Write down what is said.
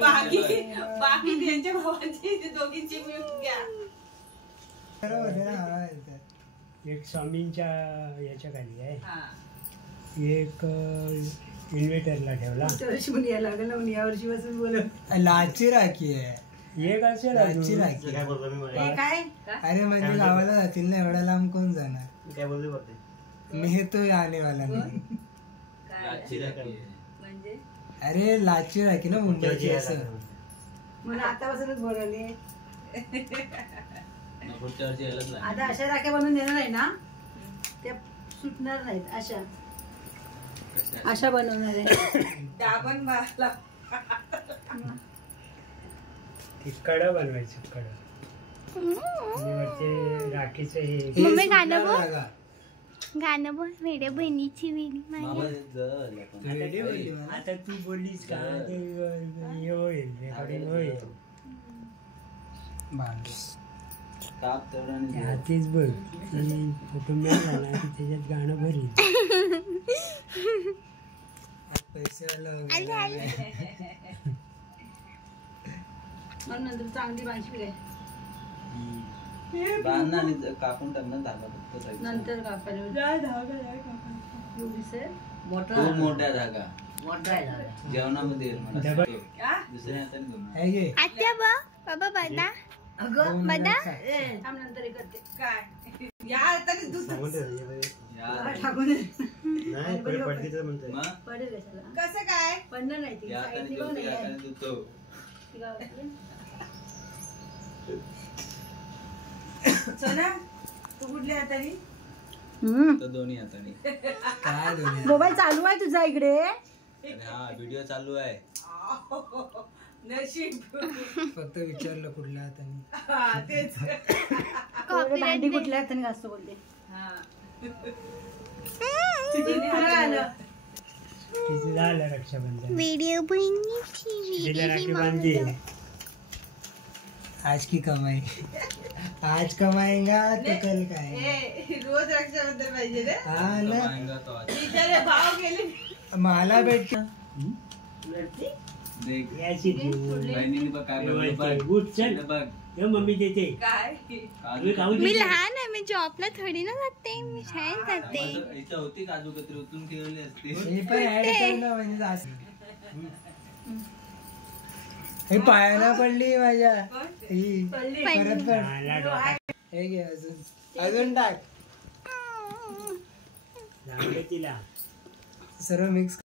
बाकी त्यांच्या भावांची दोघींची मिळून घ्या. एक स्वामींच्या याच्या खाली आहे, एक इन्व्हेटरला ठेवला. यावर्षी बसून बोलत लाची राखी आहे, एक असेल लाची राखी. काय अरे म्हणजे गावाला जातील ना, एवढ्या लांब कोण जाणार. काय बोलते पडते मी तो आने वाला नाही. म्हणजे अरे लाची राखी ना मुंबईची असं. मला आतापासूनच बोलावले. आता अशा राख्या बनवून देणार आहे ना, त्या सुटणार नाहीत. अशा बनवणार आहे. डाबन मारला कडं बनवायचं, कडं वरचे राखीचं हे. मम्मी गाणं बोल, गाणं बोल. वेड्या बहिणीची वेडी माझी. आता तू बोललीस का ते हे होईल, रेकॉर्डिंग होईल. तेच बघ, फोटो मिळाला ना की त्याच्यात गाणं भरील. नंतर चांगली बांधशी काय कापून टाकणं धागा नंतर कापायला मोठा धागा जेवणामध्ये दुसऱ्या हाताने आत्या बघ, बाबा बदा बदा. नंतर करते काय या हाताने कसं काय पडणार नाही. सोना तू कुठल्या हाताने? दोन्ही हाताने. काय दोन्ही मोबाईल चालू आहे तुझा इकडे? हा व्हिडिओ चालू आहे. नशीब फक्त विचारलं कुठल्या हाताने. तेच कॉपीराइट कुठल्या हाताने घासतो बोलते. तिचं झालं रक्षाबंधन. व्हिडिओ बहिणीची राखी बांधली. आज की कमाई आज कमाएगा तो कल काय. रोज रक्षाबंधन पाहिजे रे. हा ना, भाव गेले मला भेट मम्मी देते काय. मी लहान आहे, मी जॉबला थोडी ना जाते, मी शाळेत जाते. इथं होती काजू कत्री उचलून ठेवली असते. हे पण ऍड कर ना, म्हणजे असं. हे पायाला पडली माझ्या ही. परत पण हे घे, अजून टाक. तिला सर्व मिक्स